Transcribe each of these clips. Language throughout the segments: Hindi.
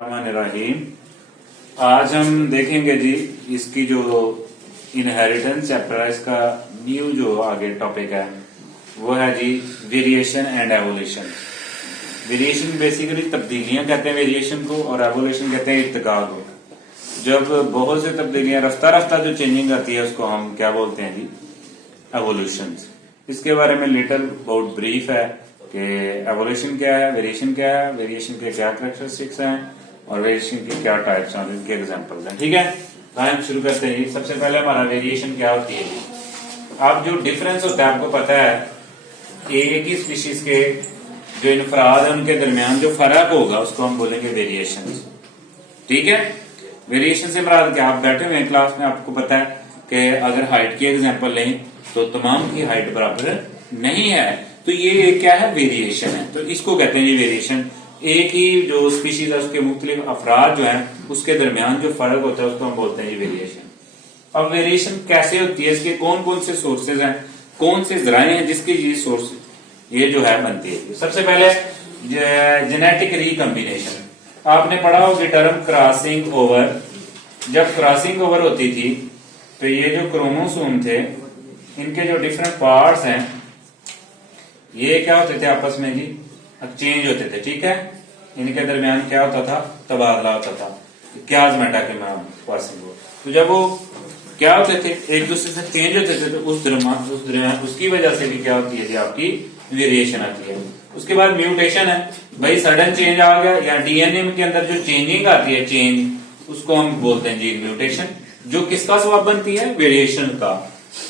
रहीम। आज हम देखेंगे जी इसकी जो इनहेरिटेंस चैप्टर है, इसका न्यू जो आगे टॉपिक है वो है जी variation and evolution. Variation basically तब्दीलियां कहते हैं वेरिएशन को, और एवोल्यूशन कहते हैं इर्तिका को। जब बहुत से तब्दीलियां रफ्ता रफ्ता जो चेंजिंग आती है उसको हम क्या बोलते हैं जी, एवोल्यूशन। इसके बारे में लिटिल बहुत ब्रीफ है कि एवोल्यूशन क्या है, वेरिएशन क्या है, वेरिएशन के क्या कैरेक्टरिस्टिक्स हैं और वेरिएशन के क्या टाइप्स हैं, इनके एग्जांपल्स हैं। ठीक है, हम शुरू करते हैं जी। सबसे पहले हमारा वेरिएशन क्या होती है जी। अब जो डिफरेंस होता है आपको पता है, एक ही स्पीशीज के जो इनफराद है उनके दरमियान जो फर्क होगा उसको हम बोलेंगे वेरिएशन। ठीक है, वेरिएशन से मुराद क्या, आप बैठे हुए हैं क्लास में, आपको पता है कि अगर हाइट की एग्जांपल लें तो तमाम की हाइट बराबर नहीं है, तो ये क्या है, वेरिएशन है। तो इसको कहते हैं जी वेरिएशन। एक ही जो स्पीशीज है उसके मुख्तलिफ अफराद जो है उसके दरमियान जो फर्क होता है उसको हम बोलते हैं जी वेरिएशन। अब वेरिएशन कैसे होती है, इसके कौन कौन से सोर्सेज हैं, कौन से जराए हैं जिसके ये सोर्स ये जो है बनती है। सबसे पहले जेनेटिक रिकम्बिनेशन। आपने पढ़ा होगी टर्म क्रॉसिंग ओवर। जब क्रॉसिंग ओवर होती थी तो ये जो क्रोमोसोम थे इनके जो डिफरेंट पार्ट्स हैं ये क्या होते थे आपस में जी, एक्सचेंज होते थे। ठीक है, इनके दरमियान क्या होता था, तबादला होता था क्याजमेटा के पासिंग को। तो जब वो क्या होते थे, एक दूसरे से चेंज होते थे, तो उस दरमियान उसकी वजह से भी क्या होती है जी, आपकी वेरिएशन आती है। उसके बाद म्यूटेशन है भाई, सडन चेंज आ गया या डीएनए के अंदर जो चेंजिंग आती है, चेंज, उसको हम बोलते हैं जी म्यूटेशन, जो किसका सबब बनती है, वेरिएशन का।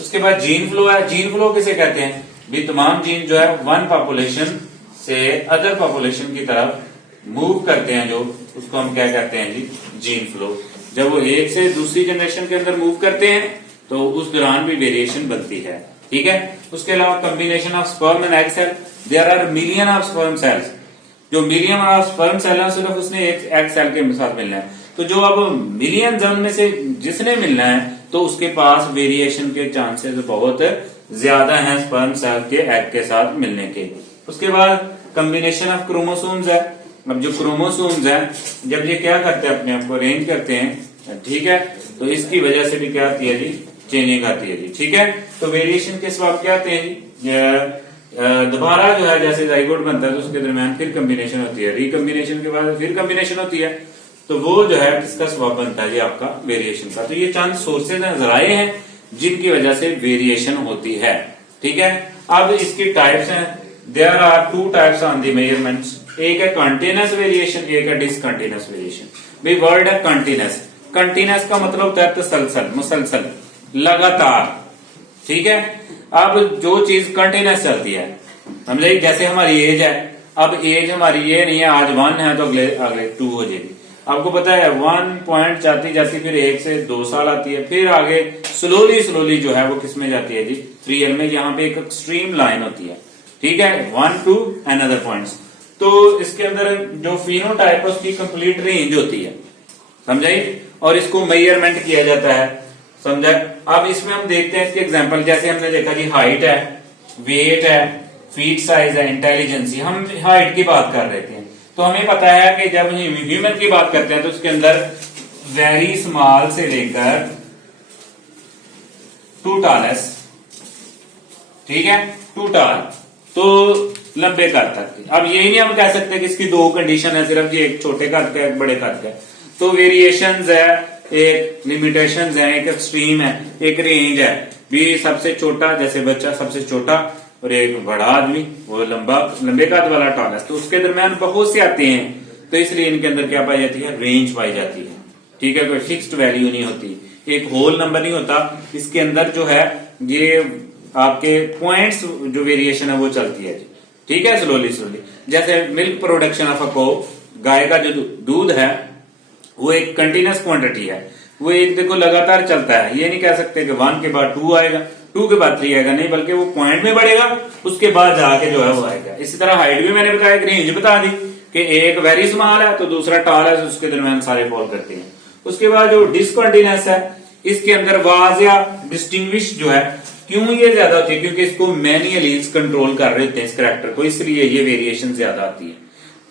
उसके बाद जीन फ्लो है। जीन फ्लो किसे कहते हैं भी, तमाम जीन जो है वन पॉपुलेशन से अदर पॉपुलेशन की तरफ मूव करते हैं, जो उसको हम क्या कहते हैं जी, जीन फ्लो। जब वो एक से दूसरी जनरेशन के अंदर मूव करते हैं तो उस दौरान भी वेरिएशन बनती है। ठीक है, उसके अलावा combination of sperm and egg cell. There are million of sperm cells. जो मिलियन ऑफ स्पर्म सेल है सिर्फ उसने एक एग सेल के साथ मिलना है, तो जो अब मिलियन जन में से जिसने मिलना है तो उसके पास वेरिएशन के चांसेस बहुत ज्यादा हैं स्पर्म सेल के एग के साथ मिलने के। उसके बाद कॉम्बिनेशन ऑफ क्रोमोसोम्स है। अब जो क्रोमोसोम्स है जब ये क्या करते हैं, अपने आप को अरेंज करते हैं, ठीक है, तो इसकी वजह से भी क्या आती है जी, चेंजिंग आती है जी। ठीक है, तो वेरिएशन के सबब क्या आते हैं जी, दोबारा जो है जैसे जाइगोट बनता है तो उसके दरमियान फिर कॉम्बिनेशन होती है, रिकॉम्बिनेशन के बाद फिर कॉम्बिनेशन होती है, तो वो जो है किसका सबब बनता है जी, आपका वेरिएशन का। तो ये चंद सोर्सेज हैं, जराए हैं जिनकी वजह से वेरिएशन होती है। ठीक है, अब इसकी टाइप्स हैं। There are two types on the measurements. एक है कंटिन्यूअस वेरिएशन, एक है डिसकंटिन्यूअस वेरिएशन। भाई वर्ड है कंटिन्यूअस। कंटिन्यूअस का मतलब होता है तसलसल, मुसलसल, लगातार। ठीक है, अब जो चीज कंटिन्यूअस चलती है, समझे, जैसे हमारी एज है, अब एज हमारी ये नहीं है आज 1 है तो अगले अगले 2 हो जाएगी। आपको पता है 1 पॉइंट जाती जाती फिर 1 से 2 साल आती है, फिर आगे स्लोली स्लोली जो है वो किसमें जाती है जी, रियल में। यहाँ पे एक एक्सट्रीम लाइन होती है, ठीक है, 1 to another पॉइंट्स। तो इसके अंदर जो फिनोटाइप है उसकी कंप्लीट रेंज होती है, समझाइए, और इसको मेजरमेंट किया जाता है, समझा। अब इसमें हम देखते हैं इसके एग्जांपल, जैसे हमने देखा जी हाइट है, वेट है, फीट साइज है, इंटेलिजेंसी। हम हाइट की बात कर रहे थे, तो हमें पता है कि जब ह्यूमन की बात करते हैं तो उसके अंदर वेरी स्मॉल से लेकर टू टॉलेस्ट, ठीक है, टू टॉल, तो लंबे कद तक। अब यही नहीं हम कह सकते कि इसकी 2 कंडीशन है, सिर्फ ये एक छोटे कद का एक बड़े कद का। तो वेरिएशंस है, एक लिमिटेशंस है, एक एक्सट्रीम है, एक रेंज है भी। सबसे छोटा जैसे बच्चा सबसे छोटा, और एक बड़ा आदमी वो लंबे कद वाला टॉलेस्ट, तो उसके दरमियान बहुत से आते हैं, तो इसलिए इनके अंदर क्या पाई जाती है, रेंज पाई जाती है। ठीक है, कोई फिक्स्ड वैल्यू नहीं होती, एक होल नंबर नहीं होता इसके अंदर, जो है ये आपके पॉइंट्स जो वेरिएशन है वो चलती है। ठीक है, स्लोली स्लोली। जैसे मिल्क प्रोडक्शन ऑफ अ को, गाय का जो दूध है वो एक कंटिन्यूअस क्वांटिटी है, वो एक देखो लगातार चलता है। ये नहीं कह सकते कि 1 के बाद 2 आएगा, 2 के बाद 3 आएगा, नहीं, बल्कि वो पॉइंट में बढ़ेगा, उसके बाद जाके जो है वो आएगा। इसी तरह हाइट भी मैंने बताया, रेंज बता दी कि एक वेरी स्मॉल है तो दूसरा टॉल है, तो उसके दरमियान सारे फॉल करते हैं। उसके बाद जो डिसकंटिन्यूअस है, इसके अंदर वाजिया डिस्टिंग्विश जो है, क्यों ये ज्यादा होती है, क्योंकि इसको मैन्युअली कंट्रोल कर रहे होते हैं इस करैक्टर को, इसलिए ये वेरिएशन ज्यादा आती है।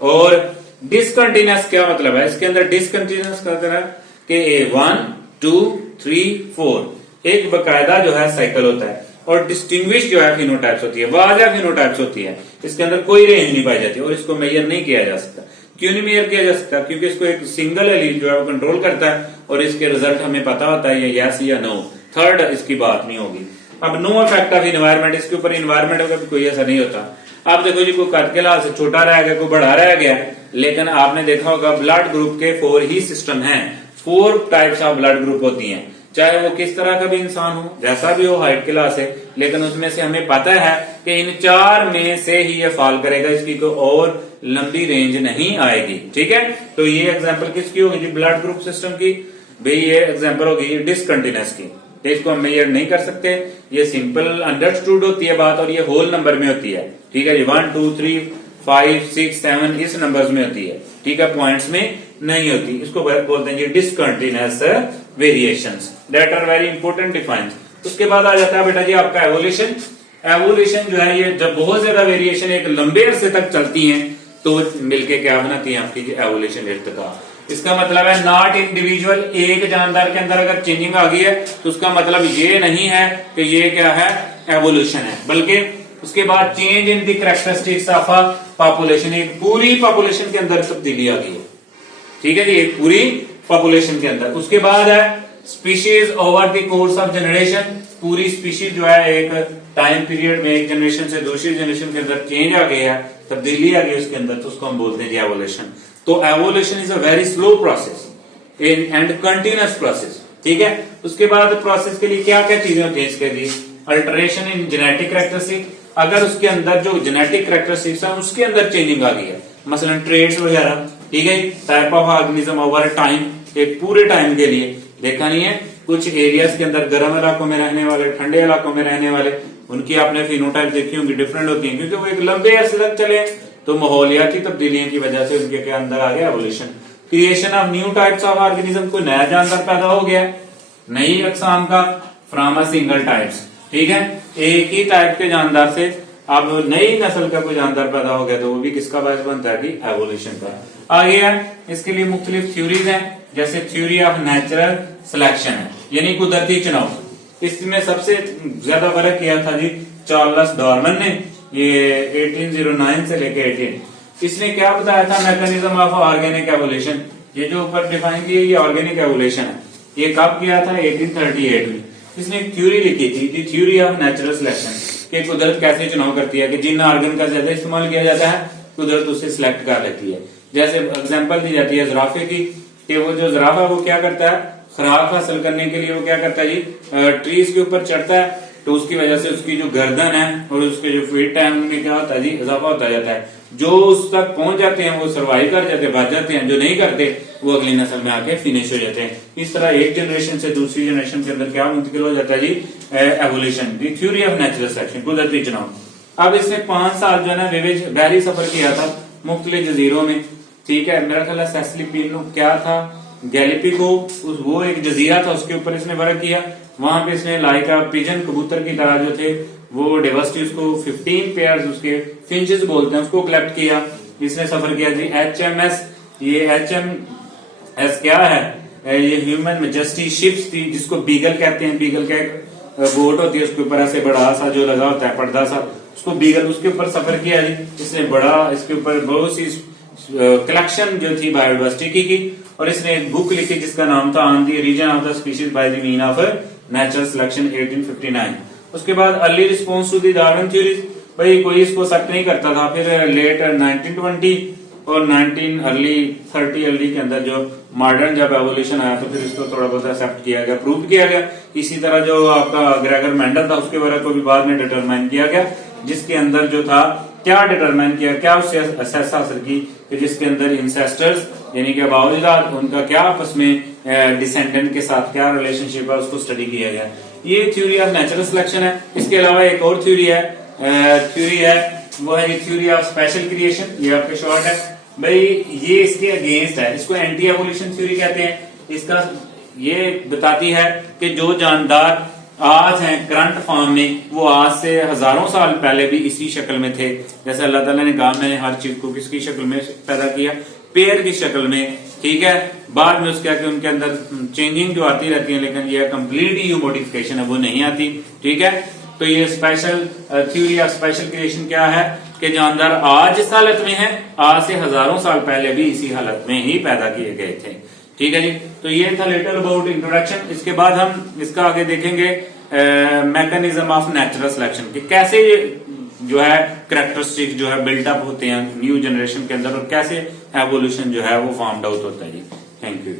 और डिसकंटिन्यूअस क्या मतलब है? इसके अंदर डिसकंटिन्यूअस का तरह कि 1 2 3 4 एक बकायदा जो है साइकिल होता है, और डिस्टिंग्विश जो है फिनोटाइप्स होती है, वाज़ेह फिनोटाइप्स होती है। इसके अंदर कोई रेंज नहीं पाई जाती और इसको मेजर नहीं किया जा सकता। क्यों नहीं मेजर किया जा सकता? क्योंकि इसको एक सिंगल एलील जो है वो कंट्रोल करता है और इसके रिजल्ट हमें पता होता है ये यस या नो। थर्ड इसकी बात नहीं होगी। अब नो इफेक्ट ऑफ इन्वायरमेंट, इसके ऊपर इन्वायरमेंट का भी कोई असर नहीं होता। आप देखो जी, कोई कद के लिहाज से छोटा रह गया, कोई बड़ा रह गया, लेकिन आपने देखा होगा ब्लड ग्रुप के 4 ही सिस्टम हैं, 4 टाइप्स ऑफ ब्लड ग्रुप होती हैं, चाहे वो किस तरह का भी इंसान हो, जैसा भी हो हाइट के लिहाज से, लेकिन उसमें से हमें पता है कि इन 4 में से ही ये फॉल करेगा, इसकी कोई और लंबी रेंज नहीं आएगी। ठीक है, तो ये एग्जांपल किसकी होगी जी? ब्लड ग्रुप सिस्टम की। भाई ये एग्जांपल होगी डिसकंटिन्यूअस की, तो इसको हम मेजर नहीं कर सकते। ये सिंपल अंडरस्टूड होती है बात, और ये होल नंबर में होती है। ठीक है जी, 1 2 3 5 6 7 इस नंबर्स में होती है। ठीक है, पॉइंट्स में नहीं होती। इसको बोलते हैं जी discontinuous variations that are very important defines. उसके बाद आ जाता है बेटा जी आपका एवोल्यूशन। एवोल्यूशन जो है, ये जब बहुत ज्यादा वेरिएशन एक लंबे अरसे तक चलती हैं तो मिलके क्या बनाती है आपकी एवोल्यूशन इर्तिका। इसका मतलब है नॉट इंडिविजुअल, एक जानदार के अंदर अगर चेंजिंग आ गई है तो उसका मतलब ये नहीं है कि ये क्या है एवोल्यूशन है, बल्कि उसके बाद change in the characteristics of a population, एक पूरी पॉपुलेशन के अंदर तब्दीली आ गई है। ठीक है जी, एक पूरी पॉपुलेशन के अंदर। उसके बाद है species over the course of generation, पूरी स्पीशीज जो है एक टाइम पीरियड में एक जनरेशन से दूसरी जनरेशन के अंदर चेंज आ गया है, तब्दीली आ गई उसके अंदर, तो उसको हम बोलते हैं जी एवोल्यूशन। तो evolution is a very slow process and continuous process. ठीक है, उसके बाद प्रोसेस के लिए क्या क्या चीजें होती है इसके लिए? अल्टरेशन इन जेनेटिक कैरेक्टरिस्टिक, अगर उसके अंदर जो जेनेटिक कैरेक्टरिस्टिक्स है उसके अंदर चेंजिंग आ गई है, मसलन ट्रेड्स वगैरह। ठीक है, type of organism over time, एक पूरे टाइम के लिए देखा नहीं है, कुछ एरियाज के अंदर गर्म इलाकों में रहने वाले, ठंडे इलाकों में रहने वाले, उनकी आपने फिनोटाइप देखी होंगी, डिफरेंट होती है, क्योंकि वो एक लंबे अरसे तक चले, तो माहौलियाती तब्दीलियों की वजह से उनके अंदर आ गया evolution. Creation of new types of organism, कोई नया जानवर पैदा हो गया, नई अकसाम का, फ्रॉम अ सिंगल टाइप्स। ठीक है, एक ही टाइप के जानदार से अब नई नस्ल का कोई जानदार पैदा हो गया, तो वो भी किसका बायस बनता है कि एवोल्यूशन का। आगे है, इसके लिए मुख्तलिफ थ्योरीज हैं, जैसे थ्योरी ऑफ नेचुरल सिलेक्शन है, यानी कुदरती चुनाव। इसमें सबसे ज्यादा फर्क किया था जी चार्ल्स डार्विन ने, ये 1809 से लेके 18। इसने क्या बताया था? Mechanism of organic evolution. ये जो ऊपर डिफाइन किया ये ऑर्गेनिक एवोल्यूशन है, ये कब किया था? 1838 में। इसने एक थ्योरी लिखी थी, दी थ्योरी ऑफ नेचुरल सिलेक्शन, कि कुदरत कैसे चुनाव करती है, कि जिन ऑर्गन का ज्यादा इस्तेमाल किया जाता है कुदरत उससे सिलेक्ट कर लेती है। जैसे एग्जांपल दी जाती है जिराफे की, कि वो जो जिराफा वो क्या करता है, खुराक हासिल करने के लिए वो क्या करता है जी, ट्रीज के ऊपर चढ़ता है, तो उसकी वजह से उसकी जो गर्दन है और उसके जो फीट है उनमें क्या होता है जी, इजाफा होता जाता है। जो उस तक पहुंच जाते हैं वो सर्वाइव कर जाते हैं, भाग जाते हैं, जो नहीं करते वो अगली नस्ल में आके फिनिश हो जाते हैं। इस तरह एक जनरेशन से दूसरी जनरेशन के अंदर क्या मुंतकिल हो जाता है जी, evolution, the theory of natural selection, कुदरती चुनाव। अब इसने 5 साल जो है ना बहरी सफर किया था मुख्तलिफ जजीरों में। ठीक है, मेरा ख्याल है सेसिली पीनो क्या था, गैलिपिगो, वो एक जजीरा था, उसके ऊपर इसने वर्क किया। वहां पे इसने लाइका पिजन कबूतर की तरह जो थे वो डाइवर्सिटी, उसको 15 पेयर्स उसके फिंचेस बोलते हैं, उसको कलेक्ट किया। इसने सफर किया जी HMS, ये HMS क्या है, ये ह्यूमन मेजेस्टी शिप्स थी, जिसको बीगल कहते हैं। बीगल का एक बोट होती है, उसके ऊपर ऐसे बड़ा सा जो लगा होता है पर्दा सा, उसको बीगल, उसके ऊपर सफर किया जी इसने बड़ा, इसके ऊपर बहुत सी कलेक्शन जो थी बायोडाइवर्सिटी की, और इसने एक बुक लिखी जिसका नाम था on the region of the species by the mean of natural selection 1859। उसके बाद early response to the Darwin theories, भाई कोई इसको एक्सेप्ट नहीं करता था। फिर लेट 1920 और 19 अर्ली 30 अर्ली के अंदर जो मॉडर्न जब एवोल्यूशन आया तो फिर इसको थोड़ा बहुत एक्सेप्ट किया गया, प्रूव किया गया। इसी तरह जो आपका ग्रेगर मेंडल था उसके बारे को भी बाद में डिटरमाइन किया गया, जिसके अंदर जो था क्या डिटरमाइन किया, क्या उससे असेस हासिल की कि जिसके अंदर इंसेस्टर्स यानी कि बाउलाद उनका क्या आपस में डिसेंडेंट के साथ क्या रिलेशनशिप है उसको स्टडी किया गया। ये थ्योरी ऑफ नेचुरल सिलेक्शन है। इसके अलावा एक और थ्योरी है वो है थ्योरी ऑफ स्पेशल क्रिएशन, ये आपके शॉर्ट है भाई, ये इसके अगेंस्ट है, इसको एंटी एवोल्यूशन थ्योरी कहते हैं। इसका ये बताती है कि जो जानदार आज हैं करंट फॉर्म में वो आज से हजारों साल पहले भी इसी शक्ल में थे, जैसे अल्लाह ताला ने कहा मैंने हर चीज को किसकी शक्ल में पैदा किया, पेयर की शक्ल में, ठीक है। बाद में उसके आके उनके अंदर चेंजिंग जो आती रहती है, लेकिन ये कंप्लीट यू मॉडिफिकेशन है वो नहीं आती, ठीक है। तो ये special theory of special creation क्या है कि जानदार आज इस हालत में है, आज से हजारों साल पहले भी इसी हालत में ही पैदा किए गए थे, ठीक है जी। तो ये था लिटिल अबाउट इंट्रोडक्शन। इसके बाद हम इसका आगे देखेंगे मैकेनिज्म ऑफ नेचुरल सिलेक्शन कि कैसे जो है कैरेक्टरिस्टिक जो है बिल्टअप होते हैं न्यू जनरेशन के अंदर और कैसे एवोल्यूशन जो है वो फॉर्म्ड आउट होता है जी। Thank you.